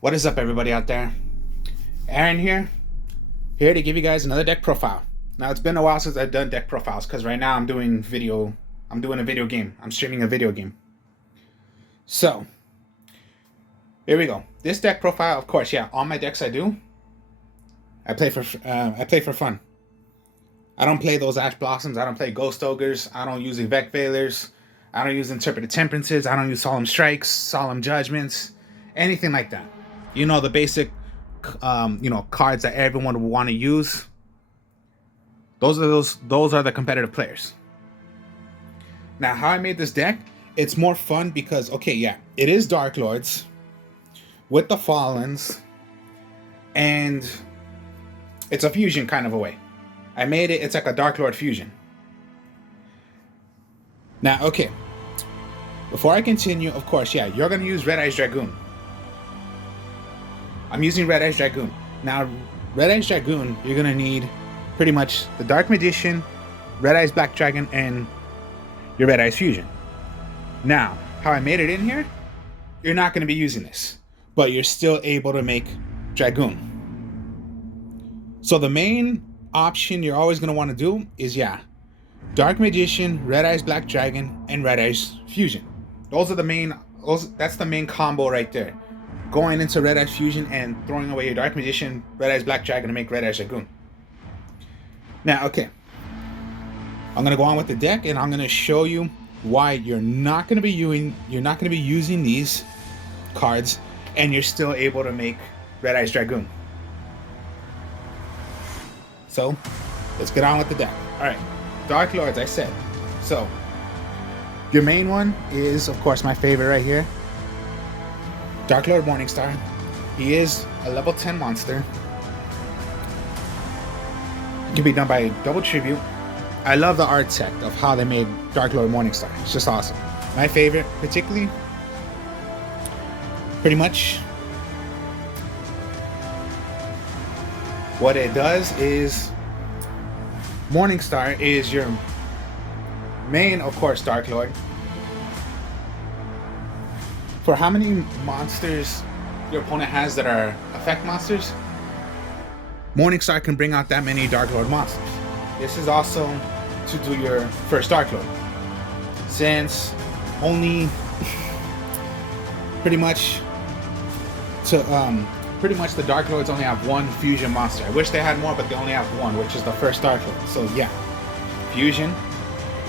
What is up, everybody out there? Aaron here to give you guys another deck profile. Now, it's been a while since I've done deck profiles because right now I'm doing a video game. I'm streaming a video game. So, here we go. This deck profile, of course, yeah, all my decks I play for fun. I don't play those Ash Blossoms. I don't play Ghost Ogres. I don't use Evec Veilers. I don't use Interpreted Temperances. I don't use Solemn Strikes, Solemn Judgments, anything like that. You know, the basic, cards that everyone would want to use. Those are the competitive players. Now, how I made this deck, it's more fun because, okay, yeah, it is Darklords with the Fallens, and it's a fusion kind of a way. I made it's like a Darklord fusion. Now, okay, before I continue, of course, yeah, you're going to use Red Eyes Dragoon. I'm using Red Eyes Dragoon. Now, Red Eyes Dragoon, you're going to need pretty much the Dark Magician, Red Eyes Black Dragon, and your Red Eyes Fusion. Now, how I made it in here, you're not going to be using this, but you're still able to make Dragoon. So the main option you're always going to want to do is, yeah, Dark Magician, Red Eyes Black Dragon, and Red Eyes Fusion. That's the main combo right there. Going into Red Eyes Fusion and throwing away your Dark Magician, Red Eyes Black Dragon to make Red Eyes Dragoon. Now, okay, I'm gonna go on with the deck, and I'm gonna show you why you're not gonna be using these cards, and you're still able to make Red Eyes Dragoon. So, let's get on with the deck. All right, Darklords, I said. So, your main one is, of course, my favorite right here. Darklord Morningstar. He is a level 10 monster. It can be done by double tribute. I love the art tech of how they made Darklord Morningstar. It's just awesome. My favorite, particularly, pretty much, what it does is Morningstar is your main, of course, Darklord. For how many monsters your opponent has that are effect monsters, Morningstar can bring out that many Darklord monsters. This is also to do your first Darklord, since only pretty much the Darklords only have one fusion monster. I wish they had more, but they only have one, which is the first Darklord. So yeah, fusion,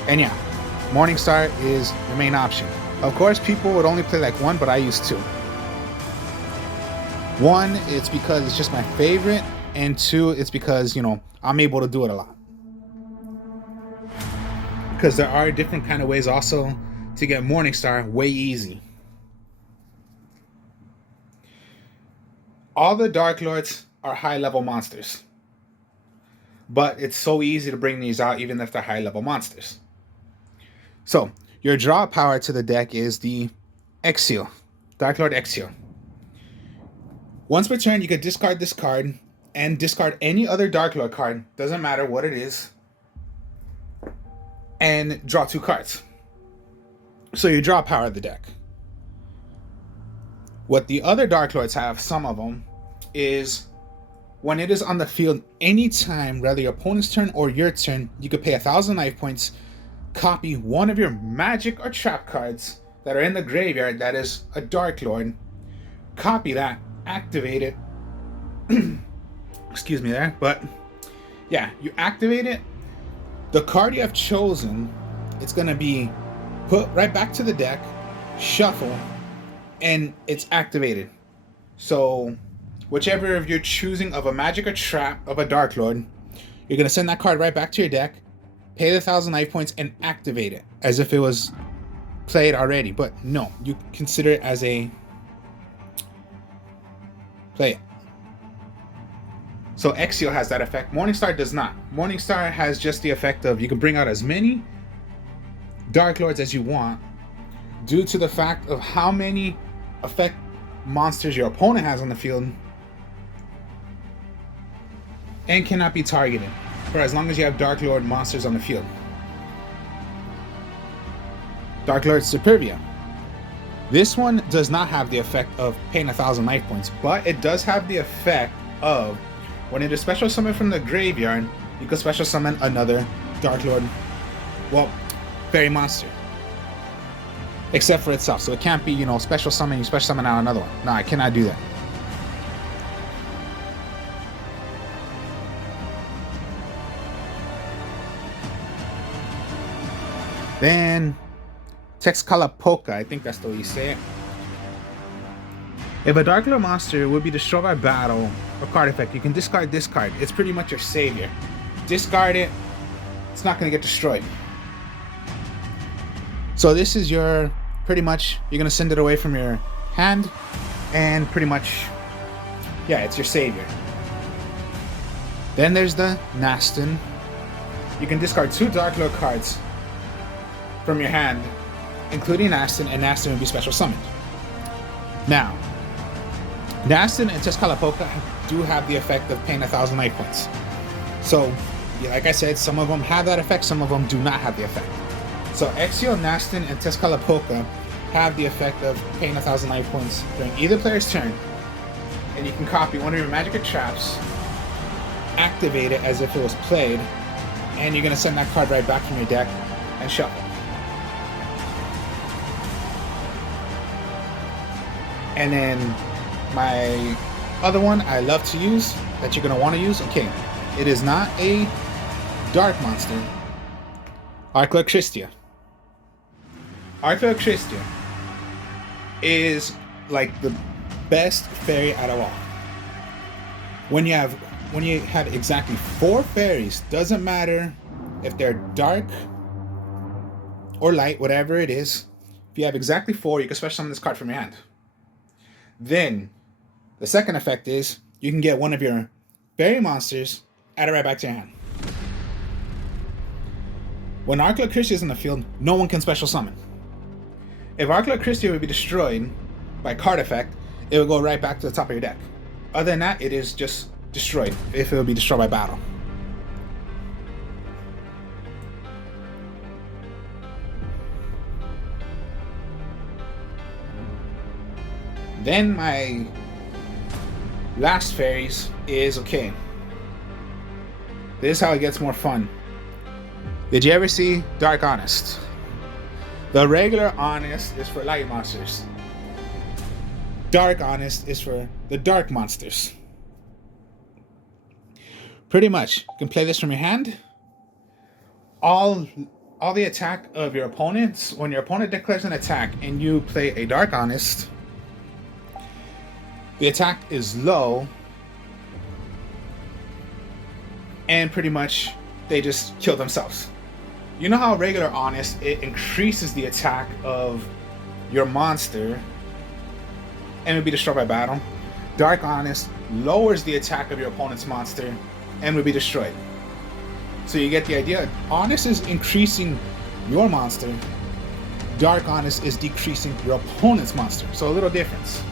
and yeah, Morningstar is the main option. Of course, people would only play like one, but I use two. One, it's because it's just my favorite, and two, it's because, I'm able to do it a lot. Because there are different kind of ways also to get Morningstar way easy. All the Darklords are high-level monsters, but it's so easy to bring these out even if they're high-level monsters. So, your draw power to the deck is the Exile, Darklord Exile. Once per turn, you can discard this card and discard any other Darklord card, doesn't matter what it is, and draw 2 cards. So your draw power of the deck. What the other Darklords have, some of them, is when it is on the field anytime, whether your opponent's turn or your turn, you could pay 1,000 life points, copy one of your magic or trap cards that are in the graveyard that is a Darklord, copy that, activate it. Excuse me there, but yeah, you activate it. The card you have chosen, it's going to be put right back to the deck, shuffle, and it's activated. So whichever of you're choosing of a magic or trap of a Darklord, you're going to send that card right back to your deck, pay the 1,000 life points, and activate it as if it was played already. But no, you consider it as a play it. So Exile has that effect. Morningstar does not. Morningstar has just the effect of you can bring out as many Darklords as you want due to the fact of how many effect monsters your opponent has on the field and cannot be targeted for as long as you have Darklord monsters on the field. Darklord Superbia. This one does not have the effect of paying 1,000 life points, but it does have the effect of when it is special summoned from the graveyard, you can special summon another Darklord, well, fairy monster. Except for itself. So it can't be, you know, special summon, you special summon out another one. No, I cannot do that. Then Texcalapoca, I think that's the way you say it. If a Darklord monster would be destroyed by battle or card effect, you can discard this card. It's pretty much your savior. Discard it, it's not going to get destroyed. So this is your, pretty much, you're going to send it away from your hand, and pretty much, yeah, it's your savior. Then there's the Nastin. You can discard 2 Darklord cards from your hand, including Nastin, and Nastin will be special summoned. Now, Nastin and Texcalapoca do have the effect of paying 1,000 life points. So, like I said, some of them have that effect, some of them do not have the effect. So Exio, Nastin, and Texcalapoca have the effect of paying 1,000 life points during either player's turn, and you can copy one of your magic or traps, activate it as if it was played, and you're going to send that card right back from your deck and shuffle. And then my other one I love to use, that you're going to want to use, okay, it is not a dark monster, Archlocristia. Archlocristia is like the best fairy out of all. When you have exactly 4 fairies, doesn't matter if they're dark or light, whatever it is, if you have exactly 4, you can special summon this card from your hand. Then, the second effect is, you can get one of your fairy monsters, add it right back to your hand. When Archlocristia is in the field, no one can special summon. If Archlocristia would be destroyed by card effect, it will go right back to the top of your deck. Other than that, it is just destroyed, if it will be destroyed by battle. Then my last fairies is, okay, this is how it gets more fun. Did you ever see Dark Honest? The regular Honest is for light monsters. Dark Honest is for the dark monsters. Pretty much, you can play this from your hand. All the attack of your opponents, when your opponent declares an attack and you play a Dark Honest, the attack is low, and pretty much they just kill themselves. You know how regular Honest, it increases the attack of your monster and will be destroyed by battle. Dark Honest lowers the attack of your opponent's monster and will be destroyed. So you get the idea. Honest is increasing your monster. Dark Honest is decreasing your opponent's monster. So a little difference.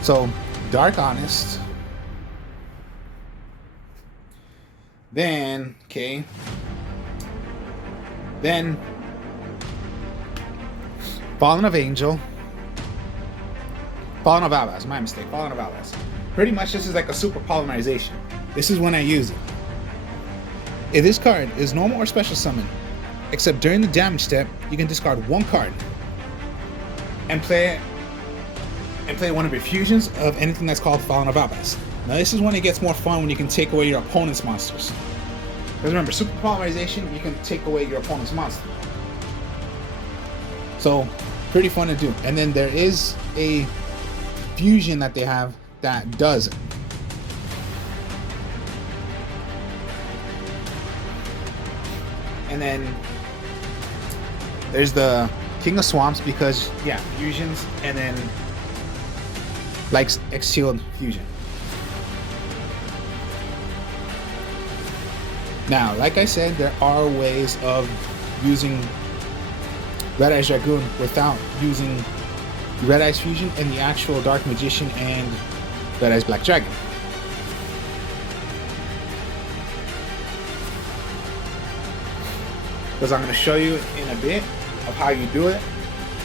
So, Dark Honest. Then, okay. Then, Fallen of Angel. Fallen of Albaz, my mistake. Fallen of Albaz. Pretty much this is like a super polymerization. This is when I use it. If this card is normal or special summon, except during the damage step, you can discard 1 card and play it. And play one of your fusions of anything that's called Fallen of Albaz. Now this is when it gets more fun, when you can take away your opponent's monsters. Because remember, super polymerization, you can take away your opponent's monster. So, pretty fun to do. And then there is a fusion that they have that does it. And then there's the King of Swamps, because, yeah, fusions, and then likes Exiled Fusion. Now, like I said, there are ways of using Red Eyes Dragoon without using Red Eyes Fusion and the actual Dark Magician and Red Eyes Black Dragon. because I'm going to show you in a bit of how you do it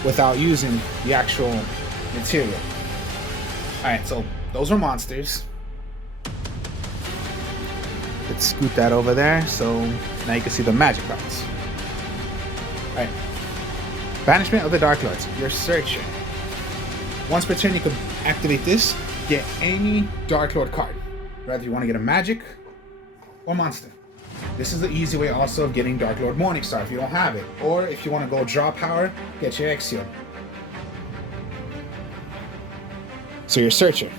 without using the actual material. Alright, so those are monsters. Let's scoot that over there so now you can see the magic cards. Alright. Banishment of the Darklords. You're searching. Once per turn you can activate this, get any Darklord card. Whether you want to get a magic or monster. This is the easy way also of getting Darklord Morningstar if you don't have it. Or if you want to go draw power, get your Exio. So you're searcher.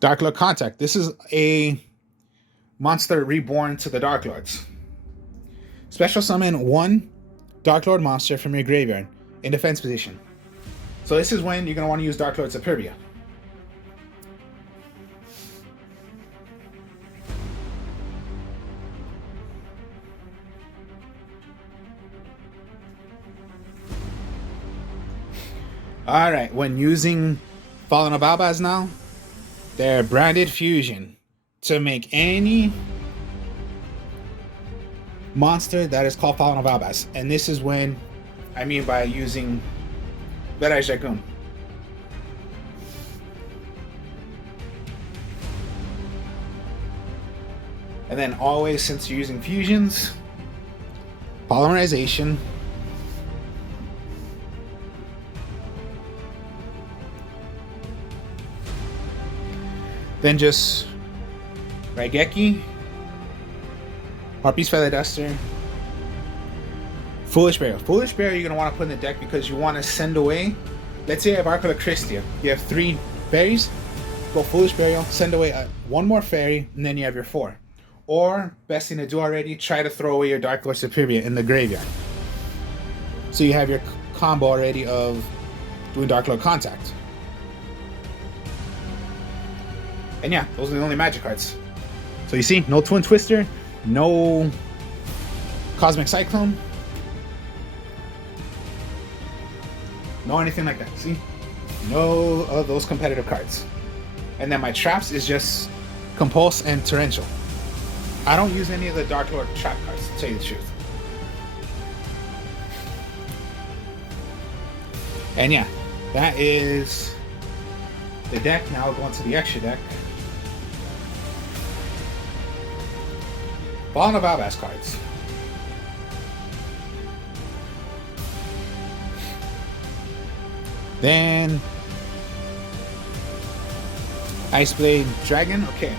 Darklord Contact. This is a monster reborn to the Darklords. Special summon one Darklord monster from your graveyard in defense position. So this is when you're going to want to use Darklord Superbia. Alright, when using Fallen of Albaz now, they're branded fusion to make any monster that is called Fallen of Albaz. And this is when I mean by using Verai Dragoon. And then always, since you're using fusions, polymerization. Then just Raigeki, Harpy's Feather Duster, Foolish Burial. Foolish Burial you're going to want to put in the deck because you want to send away. Let's say you have Arca Christia. You have 3 fairies. Go Foolish Burial, send away one more fairy, and then you have your 4. Or, best thing to do already, try to throw away your Darklord Superbia in the graveyard. So you have your combo already of doing Darklord Contact. And yeah, those are the only magic cards. So you see, no Twin Twister, no Cosmic Cyclone, no anything like that. See? No of those competitive cards. And then my traps is just Compulse and Torrential. I don't use any of the Darklord trap cards, to tell you the truth. And yeah, that is the deck. Now I'll go into the extra deck. Fallen of Albaz cards. Then Ice Blade Dragon. Okay,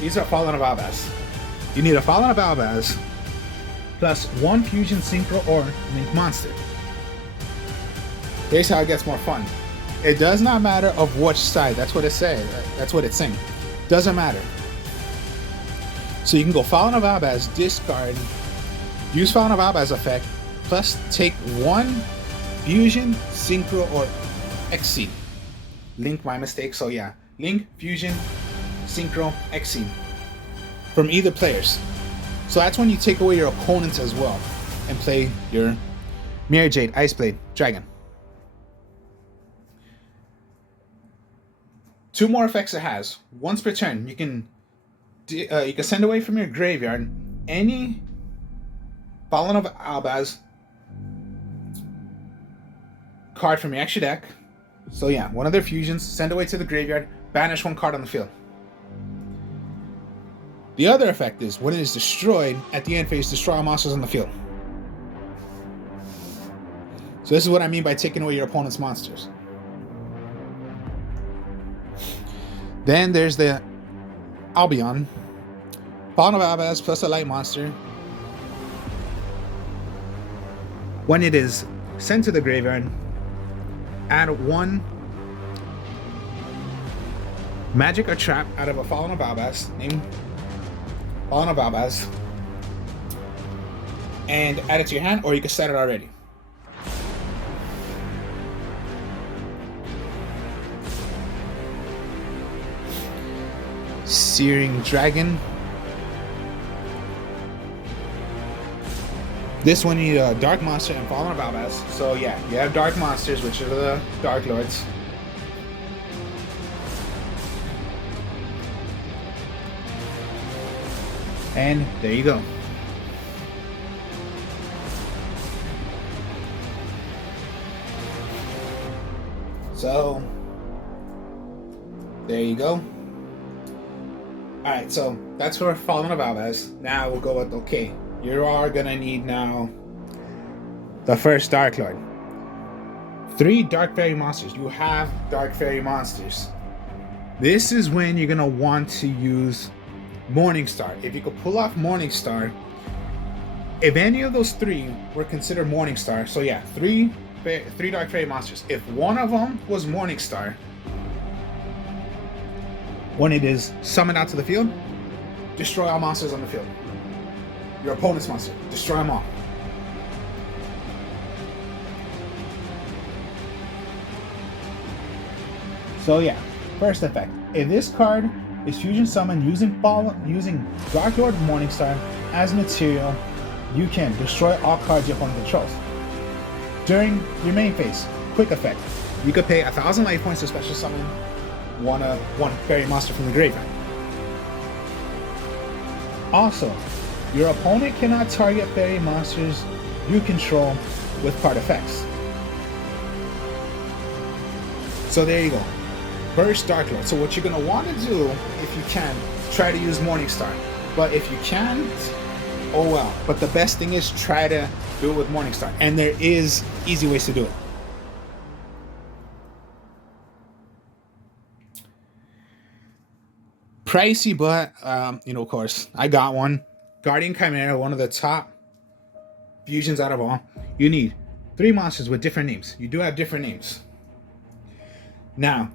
these are Fallen of Albaz. You need a Fallen of Albaz plus 1 Fusion Synchro or Link Monster. Here's how it gets more fun. It does not matter of which side. That's what it says. That's what it's saying. Doesn't matter. So you can go Fallen of Albaz, discard, use Fallen of Albaz effect, plus take 1 Fusion, Synchro, or Exceed. Link, my mistake. So yeah, Link, Fusion, Synchro, Exceed from either players. So that's when you take away your opponents as well and play your Mirror Jade, Ice Blade, Dragon. 2 more effects it has. Once per turn, you can send away from your graveyard any Fallen of Albaz card from your extra deck. So yeah, one of their fusions, send away to the graveyard, banish 1 card on the field. The other effect is, when it is destroyed, at the end phase, destroy all monsters on the field. So this is what I mean by taking away your opponent's monsters. Then there's the Albion. Fallen of Albaz plus a light monster. When it is sent to the graveyard, add 1 magic or trap out of a Fallen of Albaz, named Fallen of Albaz, and add it to your hand, or you can set it already. Searing Dragon. This one you need a Dark Monster and Fallen of Albaz. So yeah, you have Dark Monsters, which are the Darklords. And there you go. So there you go. Alright, so that's for Fallen of Alvaz. Now we'll go with, okay, you are gonna need now the first Darklord. 3 Dark Fairy monsters. You have Dark Fairy monsters. This is when you're gonna want to use Morningstar. If you could pull off Morningstar, if any of those 3 were considered Morningstar, so yeah, 3 Dark Fairy monsters. If one of them was Morningstar, when it is summoned out to the field, destroy all monsters on the field. Your opponent's monster, destroy them all. So yeah, first effect. If this card is fusion summoned using Darklord Morningstar as material, you can destroy all cards your opponent controls. During your main phase, quick effect. You could pay 1,000 life points to special summon one fairy monster from the graveyard. Also, your opponent cannot target fairy monsters you control with card effects. So there you go. First Darklord. So what you're going to want to do, if you can, try to use Morningstar. But if you can't, oh well. But the best thing is try to do it with Morningstar. And there is easy ways to do it. Pricey, but of course, I got one. Guardian Chimera, one of the top fusions out of all. You need 3 monsters with different names. You do have different names. Now,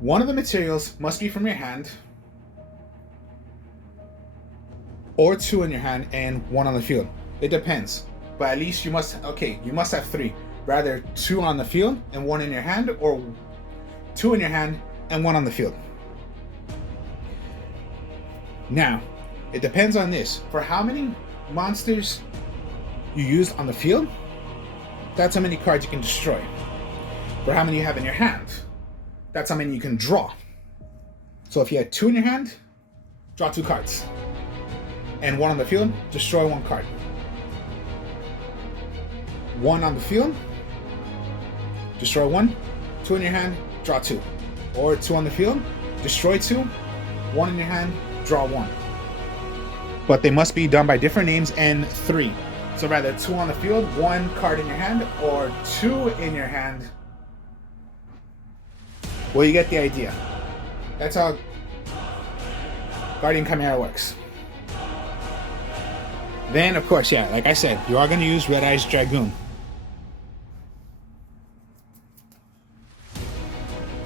one of the materials must be from your hand, or 2 in your hand and 1 on the field. It depends, but at least you must have 3. Rather 2 on the field and 1 in your hand, or 2 in your hand and 1 on the field. Now, it depends on this. For how many monsters you use on the field, that's how many cards you can destroy. For how many you have in your hand, that's how many you can draw. So if you had 2 in your hand, draw 2 cards. And 1 on the field, destroy 1 card. 1 on the field, destroy 1. 2 in your hand, draw 2. Or 2 on the field, destroy 2. 1 in your hand, draw 1. But they must be done by different names, and 3. So rather 2 on the field, 1 card in your hand, or 2 in your hand. Well, you get the idea. That's how Guardian Chimera works. Then, of course, yeah, like I said, you are going to use Red Eyes Dragoon.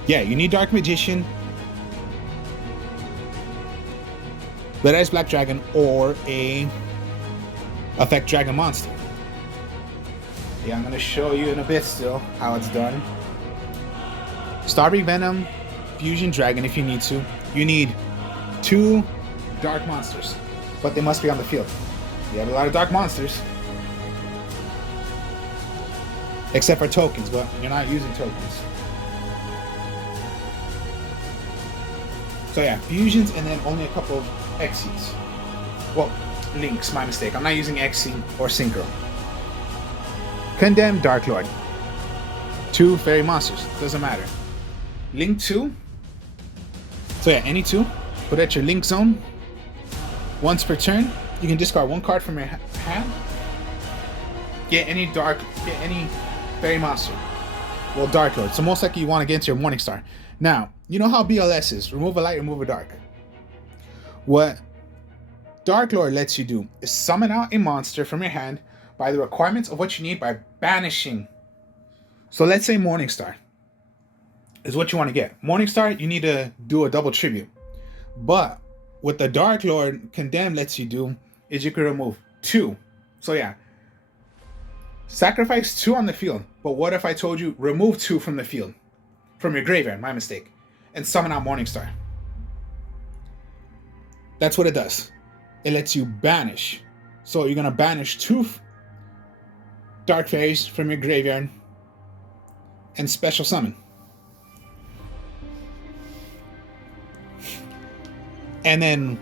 Yeah, you need Dark Magician, Red Eyes Black Dragon, or a Effect Dragon monster. Yeah, I'm going to show you in a bit still how it's done. Starry Venom, Fusion Dragon if you need to. You need 2 dark monsters, but they must be on the field. You have a lot of dark monsters. Except for tokens, but you're not using tokens. So yeah, fusions and then only a couple of Xyz. Well, links, my mistake. I'm not using Xyz or Synchro. Condemned Darklord. 2 fairy monsters, doesn't matter. Link 2. So yeah, any 2. Put at your link zone. Once per turn, you can discard 1 card from your hand. Get any fairy monster. Well, Darklord. So most likely you want to get into your Morningstar. Now, you know how BLS is. Remove a light, remove a dark. What Darklord lets you do is summon out a monster from your hand by the requirements of what you need by banishing. So let's say Morningstar is what you want to get. Morningstar, you need to do a double tribute. But what the Darklord Condemned lets you do is you can remove 2. So yeah, sacrifice 2 on the field. But what if I told you remove 2 from the field? From your graveyard, my mistake. And summon out Morningstar. That's what it does. It lets you banish. So you're going to banish 2 Dark Fairies from your graveyard and special summon. And then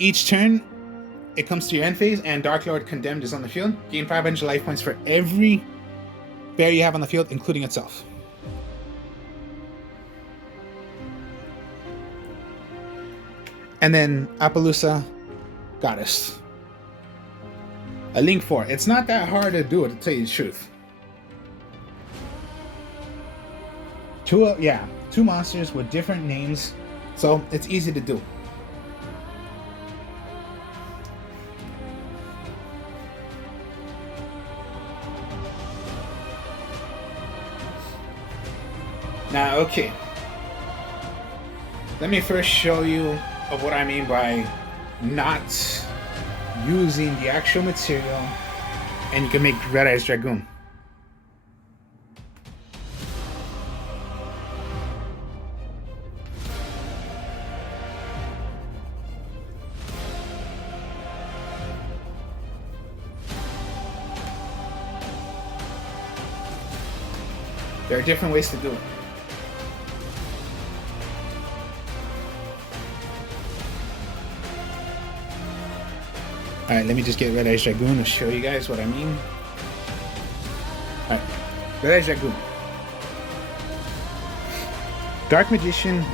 Each turn, it comes to your end phase, and Darklord Condemned is on the field. Gain 500 life points for every bear you have on the field, including itself. And then Appaloosa Goddess. A link for it. It's not that hard to do it, to tell you the truth. Two monsters with different names, so it's easy to do. Now, okay. Let me first show you of what I mean by not using the actual material, and you can make Red Eyes Dragoon. There are different ways to do it. Alright, let me just get Red Eyes Dragoon to show you guys what I mean. Alright, Red Eyes Dragoon. Dark Magician,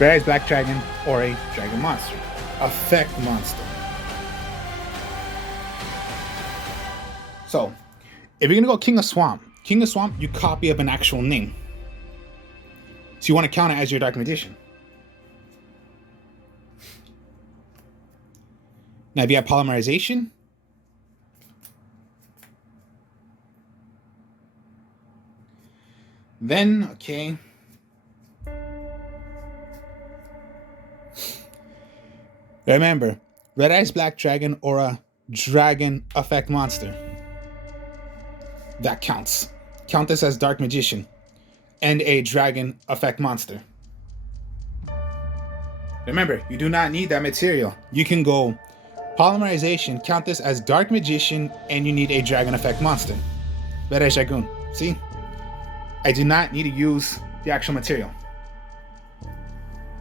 Red Eyes Black Dragon, or a Dragon Monster. Effect Monster. So, if you're gonna go King of Swamp, you copy up an actual name. So you want to count it as your Dark Magician. Now, if you have polymerization, then, okay. Remember, Red Eyes Black Dragon or a Dragon Effect Monster. That counts. Count this as Dark Magician and a Dragon Effect Monster. Remember, you do not need that material. You can go polymerization, count this as Dark Magician, and you need a Dragon Effect Monster. Red Eyes Dragoon. See? I do not need to use the actual material.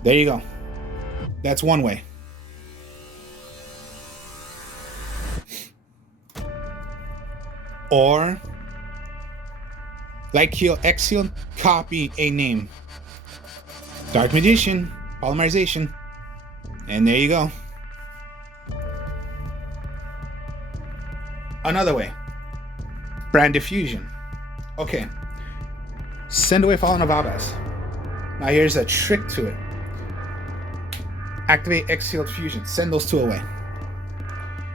There you go. That's one way. Or, like Exil, copy a name. Dark Magician, polymerization, and there you go. Another way, brand diffusion. Okay, send away Fallen of Abbas. Now here's a trick to it. Activate Exiled Fusion, send those two away.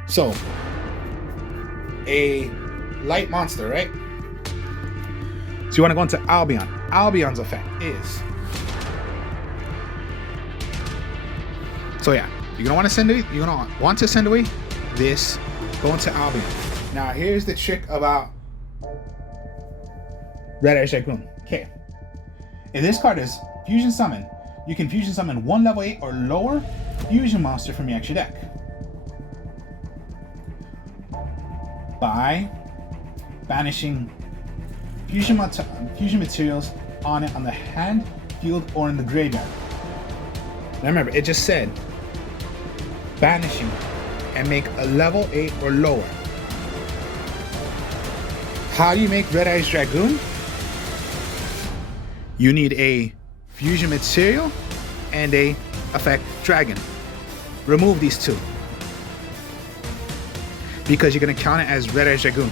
So, a light monster, right? So you want to go into Albion. Albion's effect is, so yeah, you're gonna want to send away this, go into Albion. Now here's the trick about Red Eyes Dragoon. Okay, if this card is Fusion Summon, you can Fusion Summon one level 8 or lower Fusion monster from your extra deck by banishing fusion materials on it on the hand, field, or in the graveyard. Now remember, it just said banishing and make a level 8 or lower. How do you make Red Eyes Dragoon? You need a fusion material and a effect dragon. Remove these two, because you're going to count it as Red Eyes Dragoon.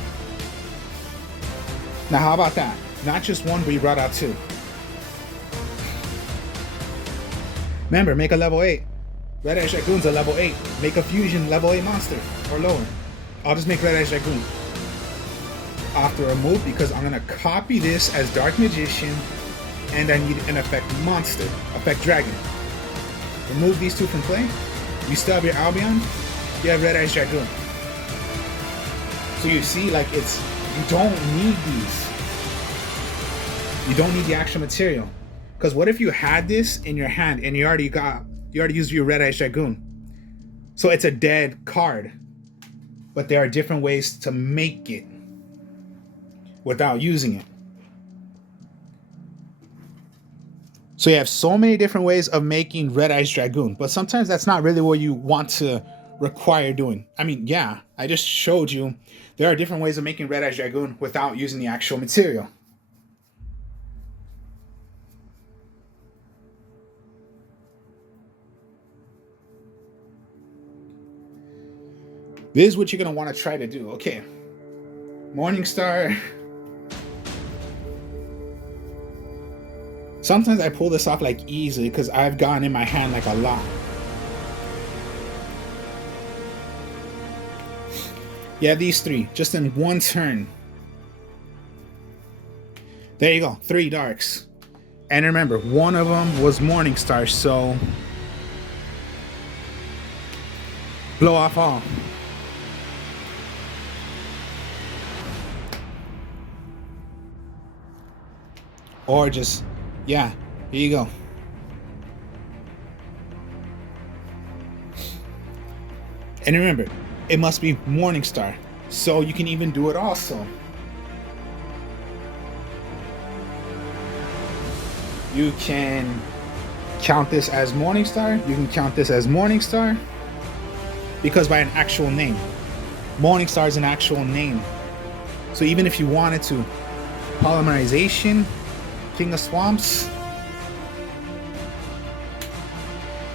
Now how about that? Not just one, but you brought out two. Remember, make a level 8. Red Eyes Dragoon's a level 8. Make a fusion level 8 monster or lower. I'll just make Red Eyes Dragoon. I'll have to remove because I'm going to copy this as Dark Magician, and I need an effect monster, effect dragon. Remove these two from play. You still have your Albion. You have Red Eyes Dragoon. So you see, like, you don't need these. You don't need the actual material. Because what if you had this in your hand and you already used your Red Eyes Dragoon? So it's a dead card. But there are different ways to make it without using it. So you have so many different ways of making Red Eyes Dragoon, but sometimes that's not really what you want to require doing. I mean, yeah, I just showed you there are different ways of making Red Eyes Dragoon without using the actual material. This is what you're going to want to try to do. Okay. Morningstar. Sometimes I pull this off like easily because I've gotten in my hand like a lot. Yeah, these three, just in one turn. There you go, 3 darks. And remember, one of them was Morningstar, so blow off all. Or just, yeah, here you go. And remember, it must be Morningstar, so you can even do it also. You can count this as Morningstar, you can count this as Morningstar, because by an actual name. Morningstar is an actual name. So even if you wanted to, Polymerization, King of Swamps,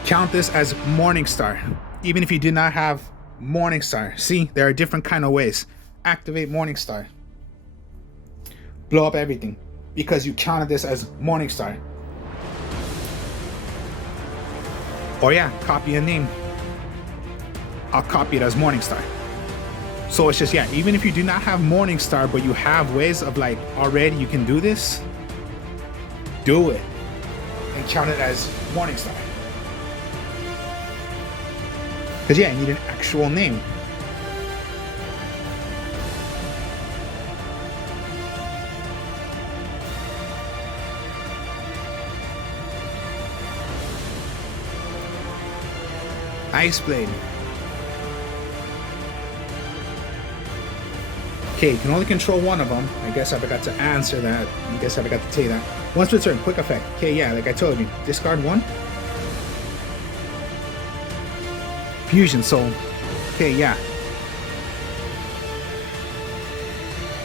count this as Morningstar, even if you did not have Morningstar. See, there are different kind of ways. Activate Morningstar. Blow up everything because you counted this as Morningstar. Or yeah, copy a name. I'll copy it as Morningstar. So it's just, yeah, even if you do not have Morningstar, but you have ways of like already you can do this, do it and count it as Morningstar. Because yeah, you need an actual name. Ice Blade. Okay, you can only control one of them. I guess I forgot to answer that. I guess I forgot to tell you that. Once per turn, quick effect. Okay, yeah, like I told you. Discard 1. Fusion Soul. Okay, yeah.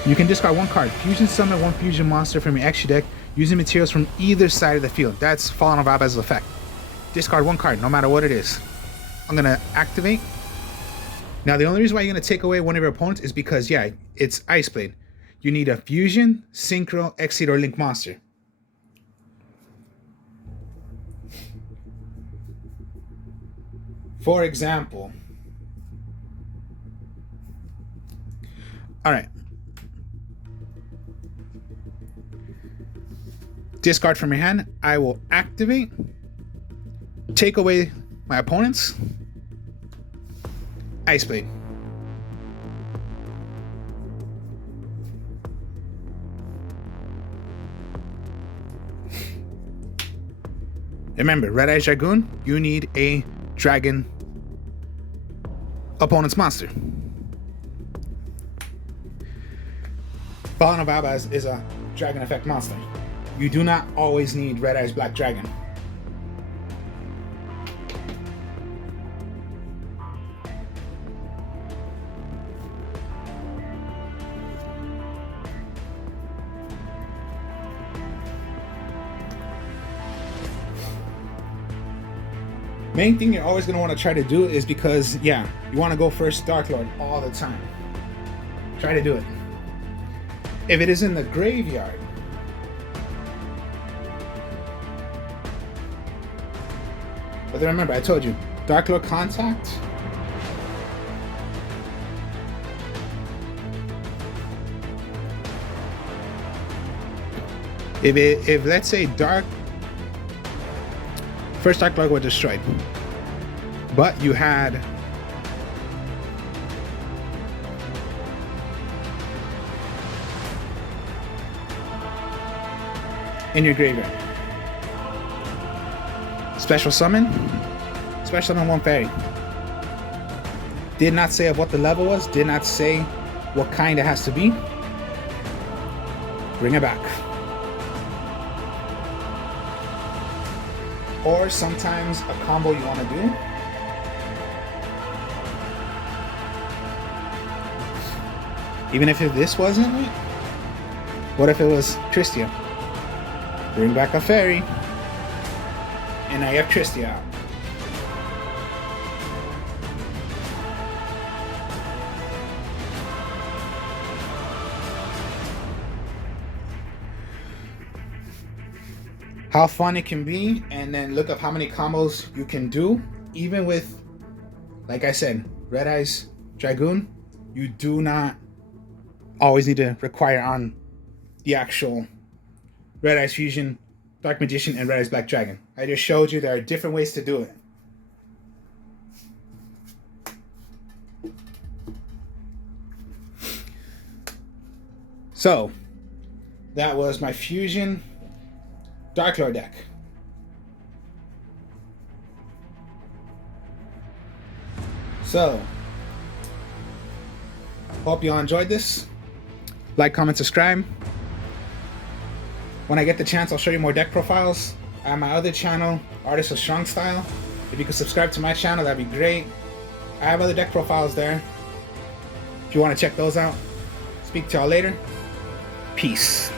You can discard 1 card. Fusion summon 1 fusion monster from your extra deck using materials from either side of the field. That's Fallen of Abba's effect. Discard 1 card, no matter what it is. I'm gonna activate. Now the only reason why you're gonna take away one of your opponents is because yeah, it's Ice Blade. You need a fusion, synchro, exceed, or link monster. For example, all right, discard from your hand. I will activate, take away my opponent's Ice Blade. Remember, Red Eyes Dragoon, you need a dragon opponent's monster. Fallen of Abbas is a dragon effect monster. You do not always need Red Eyes Black Dragon. Main thing you're always going to want to try to do is because, yeah, you want to go first Darklord all the time. Try to do it. If it is in the graveyard, but then remember, I told you, Darklord Contact. If let's say first Darklord was destroyed, but you had in your graveyard. Special summon 1 fairy. Did not say of what the level was, did not say what kind it has to be. Bring it back. or sometimes a combo you want to do. Even if this wasn't it, what if it was Tristia? Bring back a fairy, and now you have Tristia out. How fun it can be, and then look up how many combos you can do, even with, like I said, Red Eyes Dragoon. You do not always need to require on the actual Red Eyes Fusion, Dark Magician, and Red Eyes Black Dragon. I just showed you there are different ways to do it. So, that was my Fusion Darklord deck. So, hope you all enjoyed this. Like, comment, subscribe. When I get the chance, I'll show you more deck profiles. I have my other channel, Artist of Strong Style. If you could subscribe to my channel, that'd be great. I have other deck profiles there, if you want to check those out. Speak to y'all later. Peace.